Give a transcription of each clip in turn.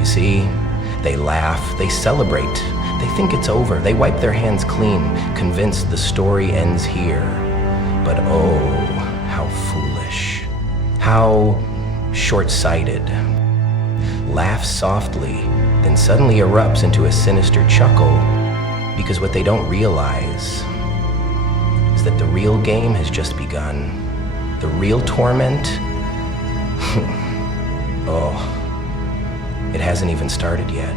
You see, they laugh, they celebrate, they think it's over, they wipe their hands clean, convinced the story ends here. But oh, how foolish, how short-sighted. Laughs softly, then suddenly erupts into a sinister chuckle, because what they don't realize is that the real game has just begun. The real torment, oh, it hasn't even started yet.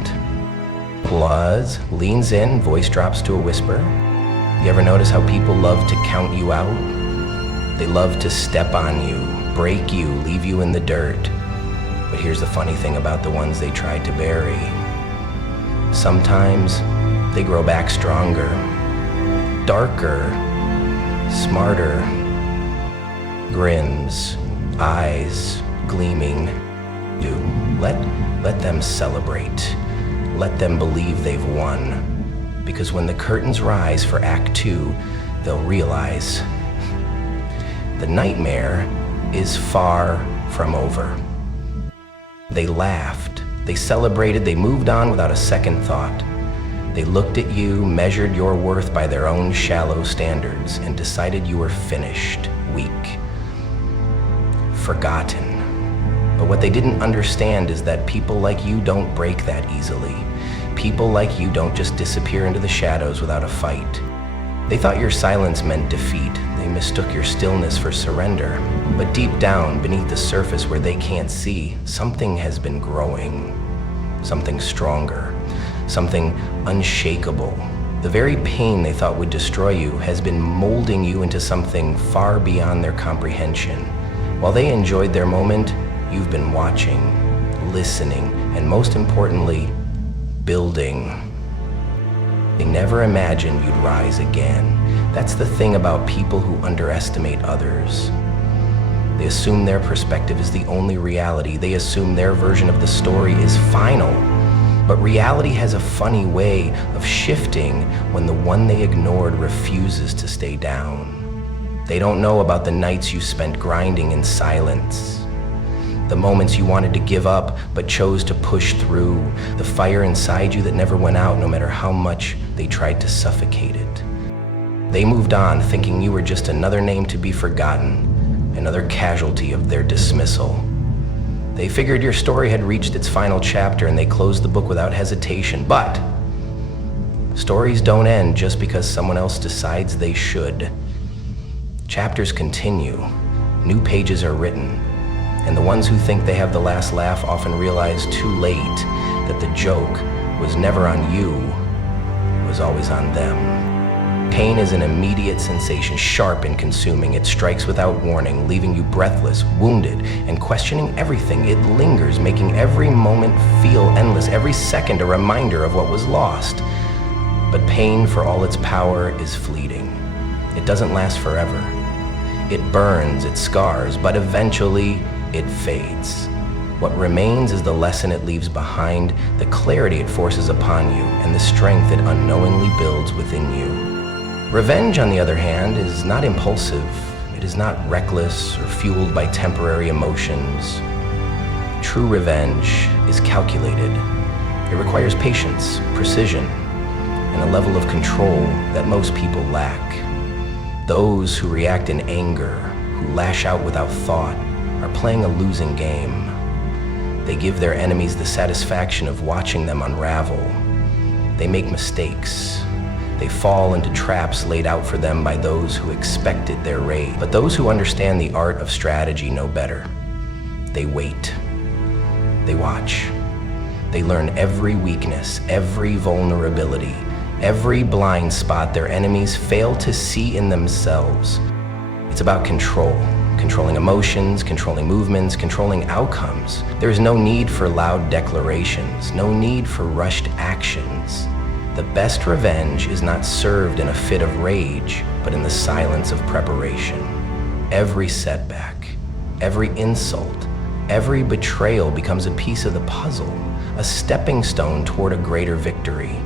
Applause leans in, voice drops to a whisper. You ever notice how people love to count you out? They love to step on you, break you, leave you in the dirt. But here's the funny thing about the ones they tried to bury. Sometimes they grow back stronger, darker, smarter. Grins, eyes gleaming. You let them celebrate. Let them believe they've won. Because when the curtains rise for Act 2, they'll realize the nightmare is far from over. They laughed, they celebrated, they moved on without a second thought. They looked at you, measured your worth by their own shallow standards, and decided you were finished, weak, forgotten. But what they didn't understand is that people like you don't break that easily. People like you don't just disappear into the shadows without a fight. They thought your silence meant defeat. They mistook your stillness for surrender. But deep down, beneath the surface where they can't see, something has been growing. Something stronger. Something unshakable. The very pain they thought would destroy you has been molding you into something far beyond their comprehension. While they enjoyed their moment, you've been watching, listening, and most importantly, building. They never imagined you'd rise again. That's the thing about people who underestimate others. They assume their perspective is the only reality. They assume their version of the story is final. But reality has a funny way of shifting when the one they ignored refuses to stay down. They don't know about the nights you spent grinding in silence. The moments you wanted to give up but chose to push through. The fire inside you that never went out no matter how much they tried to suffocate it. They moved on thinking you were just another name to be forgotten, another casualty of their dismissal. They figured your story had reached its final chapter and they closed the book without hesitation. But stories don't end just because someone else decides they should. Chapters continue, new pages are written, and the ones who think they have the last laugh often realize too late that the joke was never on you, it was always on them. Pain is an immediate sensation, sharp and consuming. It strikes without warning, leaving you breathless, wounded, and questioning everything. It lingers, making every moment feel endless, every second a reminder of what was lost. But pain, for all its power, is fleeting. It doesn't last forever. It burns, it scars, but eventually it fades. What remains is the lesson it leaves behind, the clarity it forces upon you, and the strength it unknowingly builds within you. Revenge, on the other hand, is not impulsive. It is not reckless or fueled by temporary emotions. True revenge is calculated. It requires patience, precision, and a level of control that most people lack. Those who react in anger, who lash out without thought, are playing a losing game. They give their enemies the satisfaction of watching them unravel. They make mistakes. They fall into traps laid out for them by those who expected their rage. But those who understand the art of strategy know better. They wait. They watch. They learn every weakness, every vulnerability, every blind spot their enemies fail to see in themselves. It's about control. Controlling emotions, controlling movements, controlling outcomes. There is no need for loud declarations, no need for rushed actions. The best revenge is not served in a fit of rage, but in the silence of preparation. Every setback, every insult, every betrayal becomes a piece of the puzzle, a stepping stone toward a greater victory.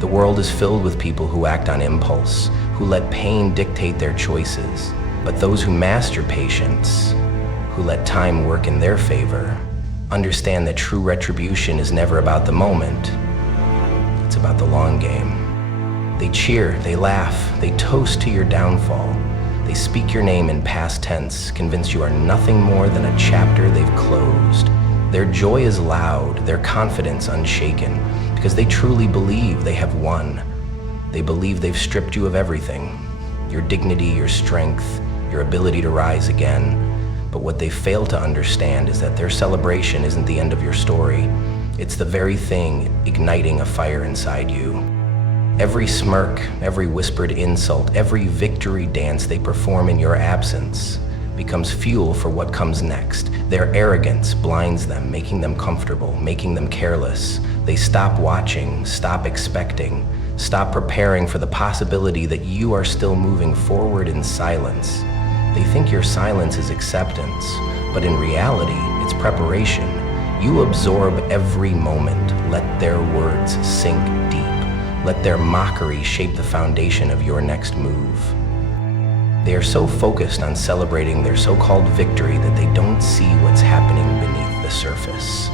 The world is filled with people who act on impulse, who let pain dictate their choices. But those who master patience, who let time work in their favor, understand that true retribution is never about the moment. It's about the long game. They cheer, they laugh, they toast to your downfall. They speak your name in past tense, convinced you are nothing more than a chapter they've closed. Their joy is loud, their confidence unshaken, because they truly believe they have won. They believe they've stripped you of everything, your dignity, your strength, your ability to rise again. But what they fail to understand is that their celebration isn't the end of your story. It's the very thing igniting a fire inside you. Every smirk, every whispered insult, every victory dance they perform in your absence becomes fuel for what comes next. Their arrogance blinds them, making them comfortable, making them careless. They stop watching, stop expecting, stop preparing for the possibility that you are still moving forward in silence. They think your silence is acceptance, but in reality, it's preparation. You absorb every moment. Let their words sink deep. Let their mockery shape the foundation of your next move. They are so focused on celebrating their so-called victory that they don't see what's happening beneath the surface.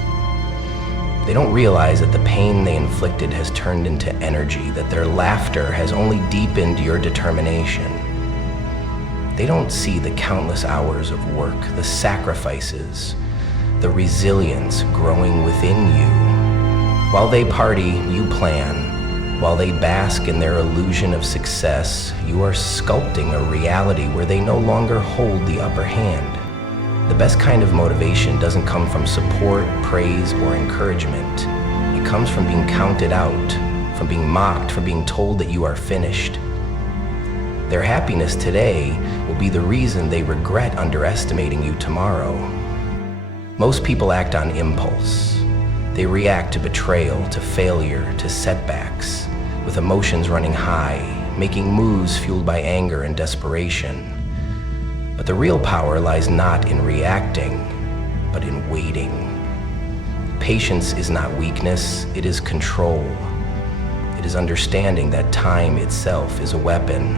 They don't realize that the pain they inflicted has turned into energy, that their laughter has only deepened your determination. They don't see the countless hours of work, the sacrifices, the resilience growing within you. While they party, you plan. While they bask in their illusion of success, you are sculpting a reality where they no longer hold the upper hand. The best kind of motivation doesn't come from support, praise, or encouragement. It comes from being counted out, from being mocked, from being told that you are finished. Their happiness today will be the reason they regret underestimating you tomorrow. Most people act on impulse. They react to betrayal, to failure, to setbacks, with emotions running high, making moves fueled by anger and desperation. But the real power lies not in reacting, but in waiting. Patience is not weakness, it is control. It is understanding that time itself is a weapon,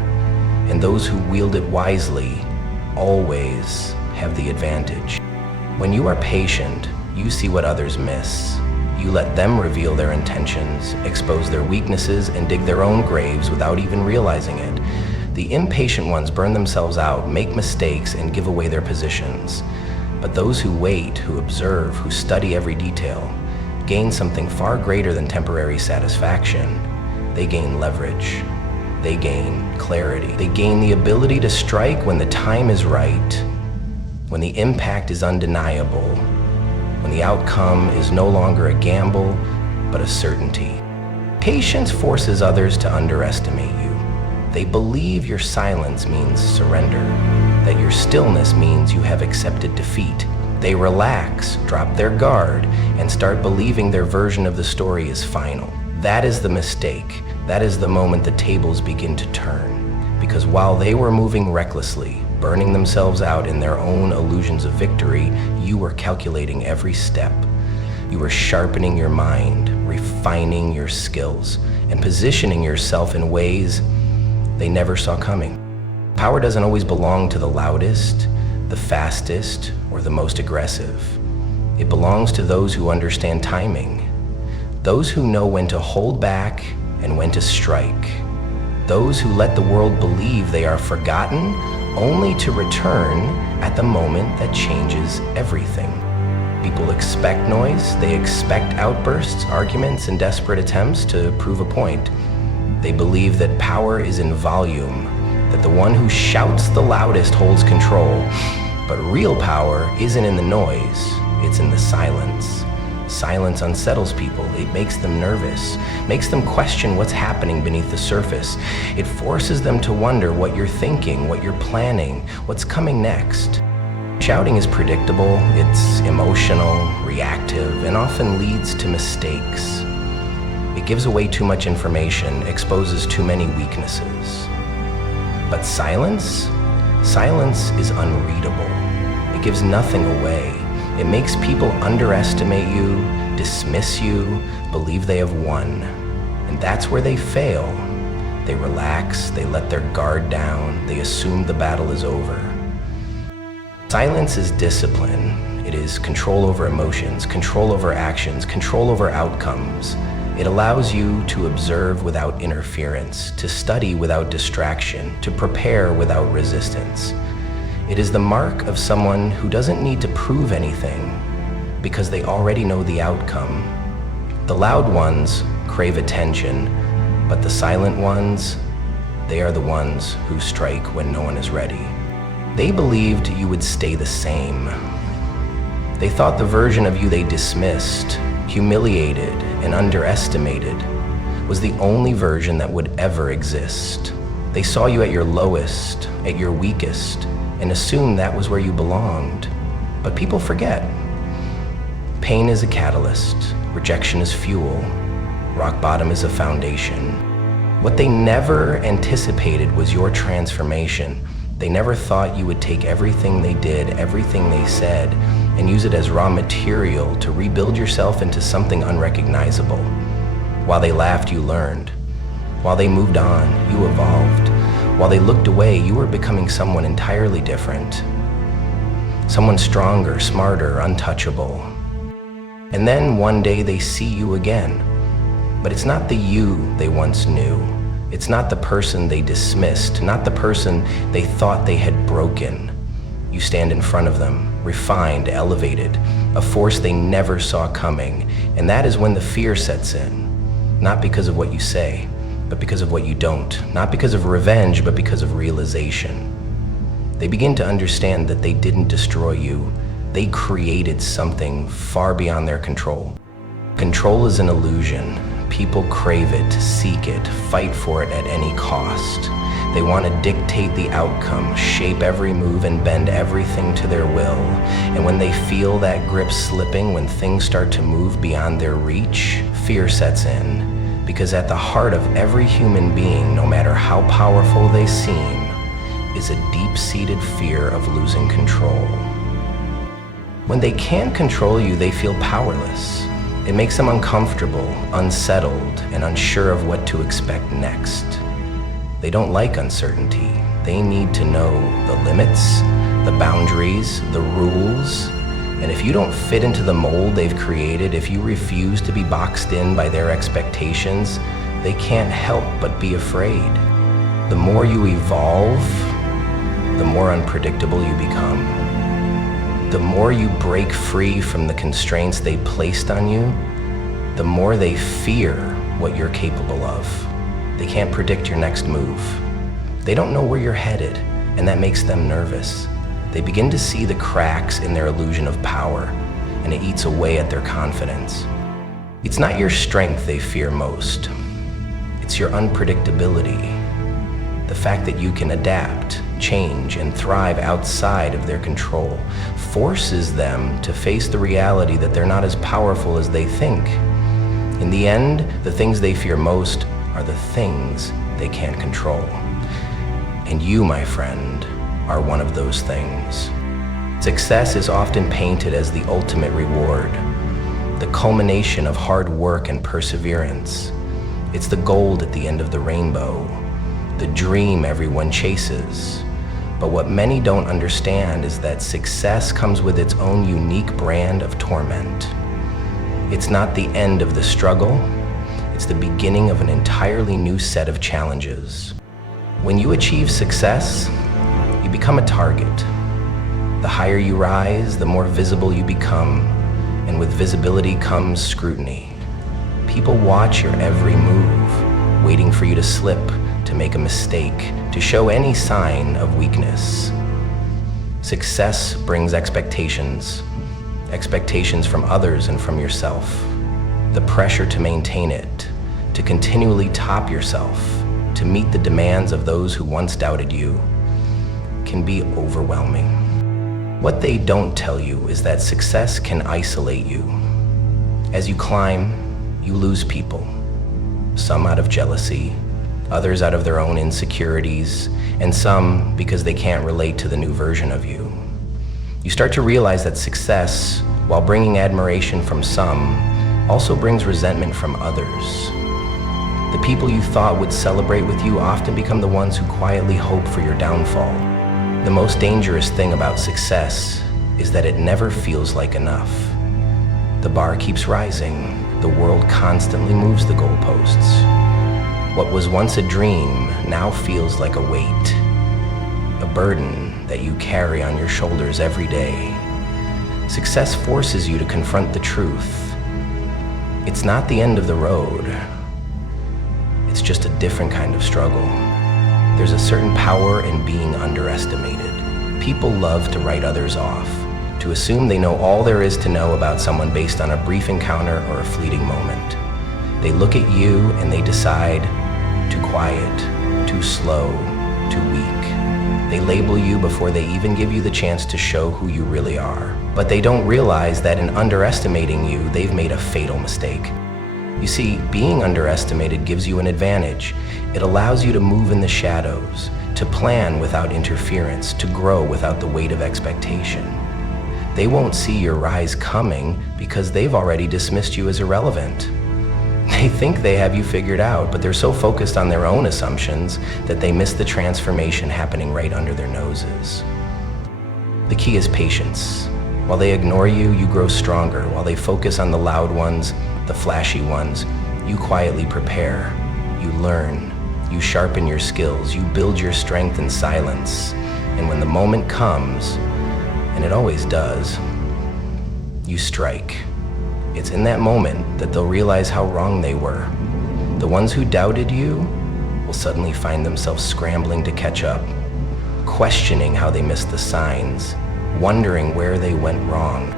and those who wield it wisely always have the advantage. When you are patient, you see what others miss. You let them reveal their intentions, expose their weaknesses, and dig their own graves without even realizing it. The impatient ones burn themselves out, make mistakes, and give away their positions. But those who wait, who observe, who study every detail, gain something far greater than temporary satisfaction. They gain leverage. They gain clarity. They gain the ability to strike when the time is right, when the impact is undeniable, when the outcome is no longer a gamble, but a certainty. Patience forces others to underestimate you. They believe your silence means surrender, that your stillness means you have accepted defeat. They relax, drop their guard, and start believing their version of the story is final. That is the mistake. That is the moment the tables begin to turn. Because while they were moving recklessly, burning themselves out in their own illusions of victory, you were calculating every step. You were sharpening your mind, refining your skills, and positioning yourself in ways they never saw coming. Power doesn't always belong to the loudest, the fastest, or the most aggressive. It belongs to those who understand timing, those who know when to hold back and when to strike, those who let the world believe they are forgotten only to return at the moment that changes everything. People expect noise, they expect outbursts, arguments, and desperate attempts to prove a point. They believe that power is in volume, that the one who shouts the loudest holds control. But real power isn't in the noise, it's in the silence. Silence unsettles people. It makes them nervous, makes them question what's happening beneath the surface. It forces them to wonder what you're thinking, what you're planning, what's coming next. Shouting is predictable, it's emotional, reactive, and often leads to mistakes. It gives away too much information, exposes too many weaknesses. But silence? Silence is unreadable. It gives nothing away. It makes people underestimate you, dismiss you, believe they have won. And that's where they fail. They relax, they let their guard down, they assume the battle is over. Silence is discipline. It is control over emotions, control over actions, control over outcomes. It allows you to observe without interference, to study without distraction, to prepare without resistance. It is the mark of someone who doesn't need to prove anything because they already know the outcome. The loud ones crave attention, but the silent ones, they are the ones who strike when no one is ready. They believed you would stay the same. They thought the version of you they dismissed, humiliated, and underestimated was the only version that would ever exist. They saw you at your lowest, at your weakest, and assumed that was where you belonged. But people forget. Pain is a catalyst, rejection is fuel, rock bottom is a foundation. What they never anticipated was your transformation. They never thought you would take everything they did, everything they said, and use it as raw material to rebuild yourself into something unrecognizable. While they laughed, you learned. While they moved on, you evolved. While they looked away, you were becoming someone entirely different. Someone stronger, smarter, untouchable. And then one day they see you again. But it's not the you they once knew. It's not the person they dismissed, not the person they thought they had broken. You stand in front of them, refined, elevated, a force they never saw coming. And that is when the fear sets in. Not because of what you say, but because of what you don't. Not because of revenge, but because of realization. They begin to understand that they didn't destroy you. They created something far beyond their control. Control is an illusion. People crave it, seek it, fight for it at any cost. They want to dictate the outcome, shape every move, and bend everything to their will. And when they feel that grip slipping, when things start to move beyond their reach, fear sets in. Because at the heart of every human being, no matter how powerful they seem, is a deep-seated fear of losing control. When they can't control you, they feel powerless. It makes them uncomfortable, unsettled, and unsure of what to expect next. They don't like uncertainty. They need to know the limits, the boundaries, the rules. And if you don't fit into the mold they've created, if you refuse to be boxed in by their expectations, they can't help but be afraid. The more you evolve, the more unpredictable you become. The more you break free from the constraints they placed on you, the more they fear what you're capable of. They can't predict your next move. They don't know where you're headed, and that makes them nervous. They begin to see the cracks in their illusion of power, and it eats away at their confidence. It's not your strength they fear most. It's your unpredictability. The fact that you can adapt, change, and thrive outside of their control forces them to face the reality that they're not as powerful as they think. In the end, the things they fear most are the things they can't control. And you, my friend, are one of those things. Success is often painted as the ultimate reward, the culmination of hard work and perseverance. It's the gold at the end of the rainbow, the dream everyone chases. But what many don't understand is that success comes with its own unique brand of torment. It's not the end of the struggle, it's the beginning of an entirely new set of challenges. When you achieve success, you become a target. The higher you rise, the more visible you become, and with visibility comes scrutiny. People watch your every move, waiting for you to slip, to make a mistake, to show any sign of weakness. Success brings expectations from others and from yourself. The pressure to maintain it, to continually top yourself, to meet the demands of those who once doubted you, can be overwhelming. What they don't tell you is that success can isolate you. As you climb, you lose people, some out of jealousy, others out of their own insecurities, and some because they can't relate to the new version of you. You start to realize that success, while bringing admiration from some, also brings resentment from others. The people you thought would celebrate with you often become the ones who quietly hope for your downfall. The most dangerous thing about success is that it never feels like enough. The bar keeps rising. The world constantly moves the goalposts. What was once a dream now feels like a weight, a burden that you carry on your shoulders every day. Success forces you to confront the truth. It's not the end of the road. It's just a different kind of struggle. There's a certain power in being underestimated. People love to write others off, to assume they know all there is to know about someone based on a brief encounter or a fleeting moment. They look at you and they decide, too quiet, too slow, too weak. They label you before they even give you the chance to show who you really are. But they don't realize that in underestimating you, they've made a fatal mistake. You see, being underestimated gives you an advantage. It allows you to move in the shadows, to plan without interference, to grow without the weight of expectation. They won't see your rise coming because they've already dismissed you as irrelevant. They think they have you figured out, but they're so focused on their own assumptions that they miss the transformation happening right under their noses. The key is patience. While they ignore you, you grow stronger. While they focus on the loud ones, the flashy ones, you quietly prepare. You learn. You sharpen your skills. You build your strength in silence. And when the moment comes, and it always does, you strike. It's in that moment that they'll realize how wrong they were. The ones who doubted you will suddenly find themselves scrambling to catch up, questioning how they missed the signs, wondering where they went wrong.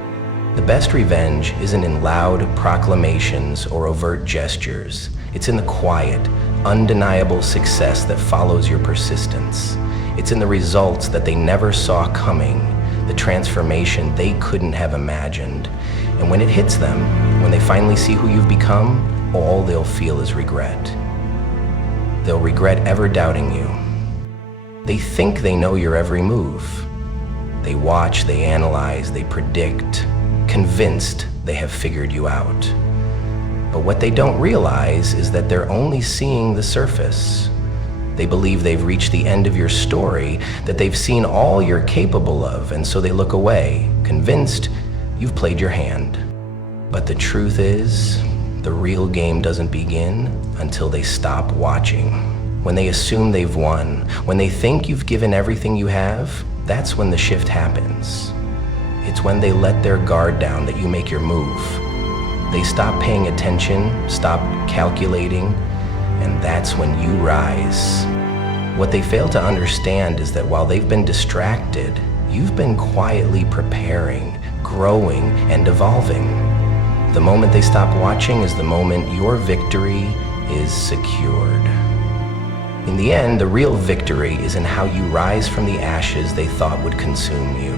The best revenge isn't in loud proclamations or overt gestures. It's in the quiet, undeniable success that follows your persistence. It's in the results that they never saw coming, the transformation they couldn't have imagined. And when it hits them, when they finally see who you've become, all they'll feel is regret. They'll regret ever doubting you. They think they know your every move. They watch, they analyze, they predict, convinced they have figured you out. But what they don't realize is that they're only seeing the surface. They believe they've reached the end of your story, that they've seen all you're capable of, and so they look away, convinced you've played your hand. But the truth is, the real game doesn't begin until they stop watching. When they assume they've won, when they think you've given everything you have, that's when the shift happens. It's when they let their guard down that you make your move. They stop paying attention, stop calculating, and that's when you rise. What they fail to understand is that while they've been distracted, you've been quietly preparing, growing, and evolving. The moment they stop watching is the moment your victory is secured. In the end, the real victory is in how you rise from the ashes they thought would consume you.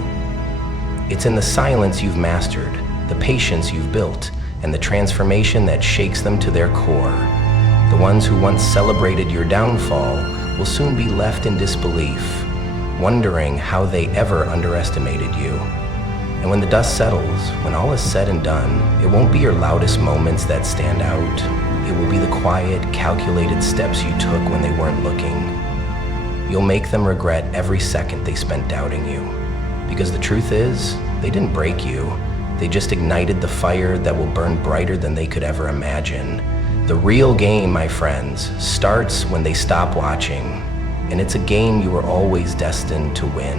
It's in the silence you've mastered, the patience you've built, and the transformation that shakes them to their core. The ones who once celebrated your downfall will soon be left in disbelief, wondering how they ever underestimated you. And when the dust settles, when all is said and done, it won't be your loudest moments that stand out. It will be the quiet, calculated steps you took when they weren't looking. You'll make them regret every second they spent doubting you. Because the truth is, they didn't break you. They just ignited the fire that will burn brighter than they could ever imagine. The real game, my friends, starts when they stop watching. And it's a game you were always destined to win.